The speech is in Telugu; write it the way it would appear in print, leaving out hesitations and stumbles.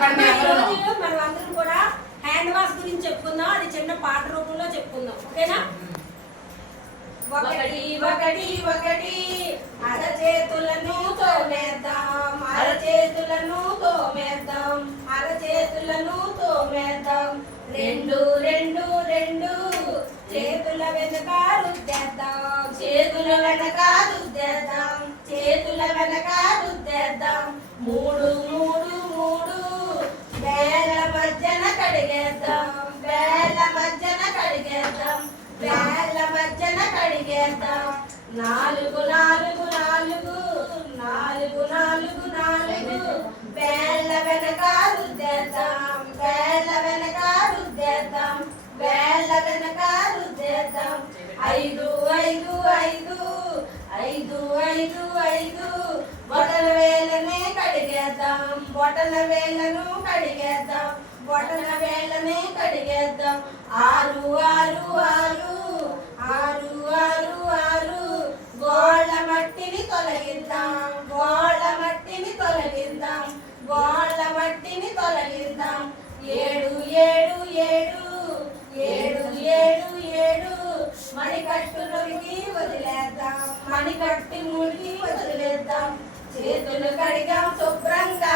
మనం అందరం కూడా హ్యాండ్ వాష్ గురించి చెప్పుకుందాం. అది చిన్న పాట రూపంలో చెప్పుకుందాం. ఓకేనా? ఒకటి ఒకటి ఒకటి అరచేతులను తోమేద్దాం, అరచేతులను తోమేద్దాం, అరచేతులను తోమేద్దాం. రెండు రెండు రెండు చేతుల వెనక రుద్దేద్దాం, చేతుల వెనక రుద్దేద్దాం, చేతుల వెనక రుద్దేద్దాం. మూడు మూడు మూడు వేళ్ళ మధ్యన కడిగేద్దాం, వేళ్ళ మధ్యన కడిగేద్దాం, వేళ్ళ మధ్యన కడిగేద్దాం. నాలుగు నాలుగు నాలుగు నాలుగు నాలుగు నాలుగు వేళ్ళ వెనక రుద్దేద్దాం, వేళ్ళ వెనక రుద్దేద్దాం, వేళ్ళ వెనక రుద్దేద్దాం. ఐదు ఐదు ఐదు ఐదు ఐదు ఐదు బొటన వేళ్ళనే కడిగేద్దాం, బొటన వేళ్ళను కడిగేద్దాం, బొటన వేళ్ళనే కడిగేద్దాం. ఆరు ఆరు ఆరు ఆరు ఆరు ఆరు గోళ్ళ మట్టిని తొలగిద్దాం, గోళ్ళ మట్టిని తొలగిద్దాం, గోళ్ళ మట్టిని తొలగిద్దాం. ఏడు ఏడు ఏడు ఏడు ఏడు ఏడు మణికట్టు మురికి వదిలేద్దాం, మణికట్టు మురికి వదిలేద్దాం. చేతులు కడిగాం శుభ్రంగా,